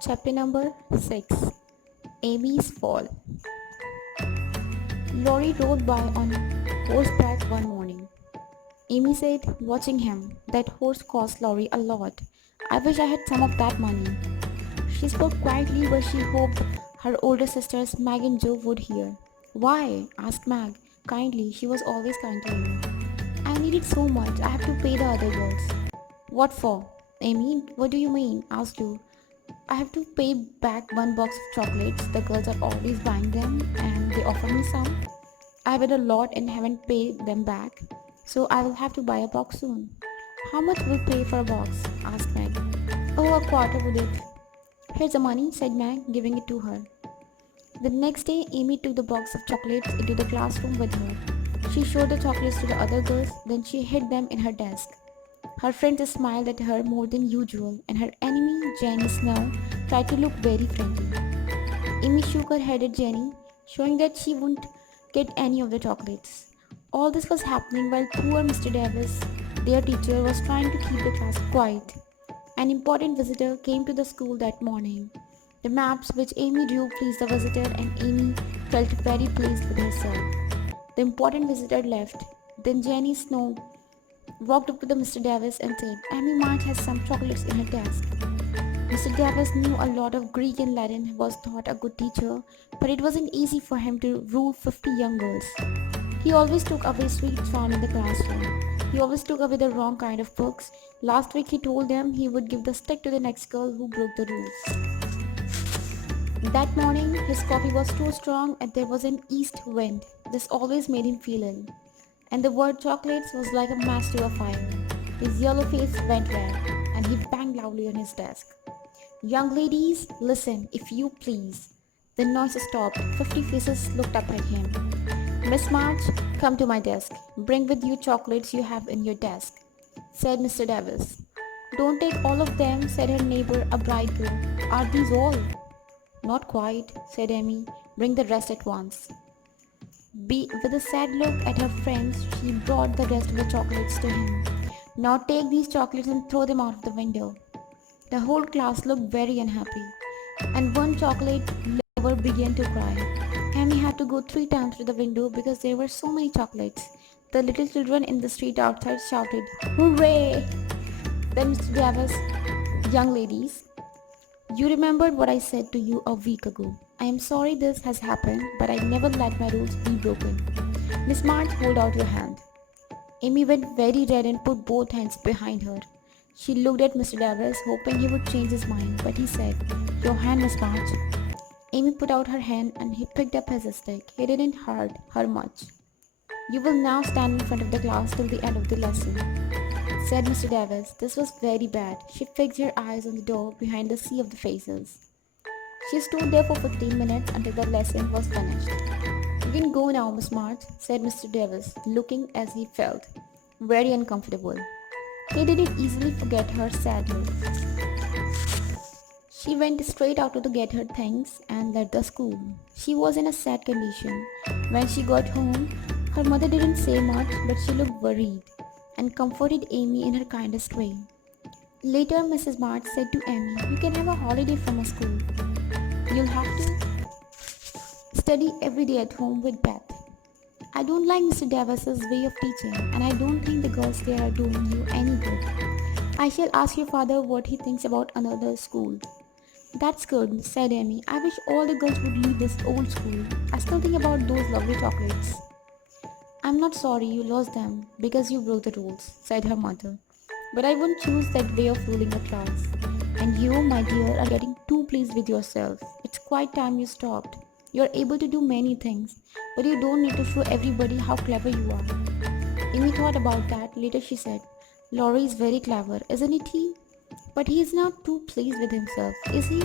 Chapter number 6. Amy's Fall. Laurie rode by on horseback one morning. Amy said, watching him, "That horse cost Laurie a lot. I wish I had some of that money." She spoke quietly, but she hoped her older sisters Mag and Jo would hear. "Why?" asked Mag, kindly. She was always kind to Amy. "I need it so much. I have to pay the other girls." "What for?" "Amy, what do you mean?" asked Jo. "I have to pay back one box of chocolates. The girls are always buying them and they offer me some. I've had a lot and haven't paid them back, so I will have to buy a box soon." "How much will pay for a box?" asked Meg. "Oh, a quarter would it." "Here's the money," said Meg, giving it to her. The next day, Amy took the box of chocolates into the classroom with her. She showed the chocolates to the other girls, then she hid them in her desk. Her friends smiled at her more than usual, and her enemy, Jenny Snow, tried to look very friendly. Amy shook her head at Jenny, showing that she wouldn't get any of the chocolates. All this was happening while poor Mr. Davis, their teacher, was trying to keep the class quiet. An important visitor came to the school that morning. The maps which Amy drew pleased the visitor, and Amy felt very pleased with herself. The important visitor left. Then Jenny Snow walked up to the Mr. Davis and said, "Amy March has some chocolates in her desk." Mr. Davis knew a lot of Greek and Latin, was thought a good teacher, but it wasn't easy for him to rule 50 young girls. He always took away sweets found in the classroom. He always took away the wrong kind of books. Last week he told them he would give the stick to the next girl who broke the rules. That morning his coffee was too strong and there was an east wind. This always made him feel ill. And the word chocolates was like a match to a fire. His yellow face went red and he banged loudly on his desk. "Young ladies, listen, if you please." The noise stopped. 50 faces looked up at him. "Miss March, come to my desk. Bring with you chocolates you have in your desk," said Mr. Davis. "Don't take all of them," said her neighbor, a bright girl. "Are these all?" "Not quite," said Amy. "Bring the rest at once." With a sad look at her friends, she brought the rest of the chocolates to him. "Now take these chocolates and throw them out of the window." The whole class looked very unhappy, and one chocolate lover began to cry. Amy had to go 3 times through the window because there were so many chocolates. The little children in the street outside shouted, "Hooray!" Then Mr. Davis, "Young ladies, you remembered what I said to you a week ago. I am sorry this has happened, but I never let my rules be broken. Miss March, hold out your hand." Amy went very red and put both hands behind her. She looked at Mr. Davis, hoping he would change his mind, but he said, "Your hand, Miss March." Amy put out her hand and he picked up his stick. He didn't hurt her much. "You will now stand in front of the class till the end of the lesson," said Mr. Davis. This was very bad. She fixed her eyes on the door behind the sea of the faces. She stood there for 15 minutes until the lesson was finished. "You can go now, Miss March," said Mr. Davis, looking as he felt very uncomfortable. He didn't easily forget her sad look. She went straight out to get her things and left the school. She was in a sad condition. When she got home, her mother didn't say much, but she looked worried and comforted Amy in her kindest way. Later, Mrs. March said to Amy, "You can have a holiday from school. You'll have to study every day at home with Beth." "I don't like Mr. Davis's way of teaching, and I don't think the girls there are doing you any good. I shall ask your father what he thinks about another school." "That's good," said Amy. "I wish all the girls would leave this old school. I still think about those lovely chocolates." "I'm not sorry you lost them because you broke the rules," said her mother. "But I wouldn't choose that way of ruling a class. And you, my dear, are getting too pleased with yourself. It's quite time you stopped. You're able to do many things, but you don't need to show everybody how clever you are." Amy thought about that. Later she said, "Laurie is very clever, isn't he? But he is not too pleased with himself, is he?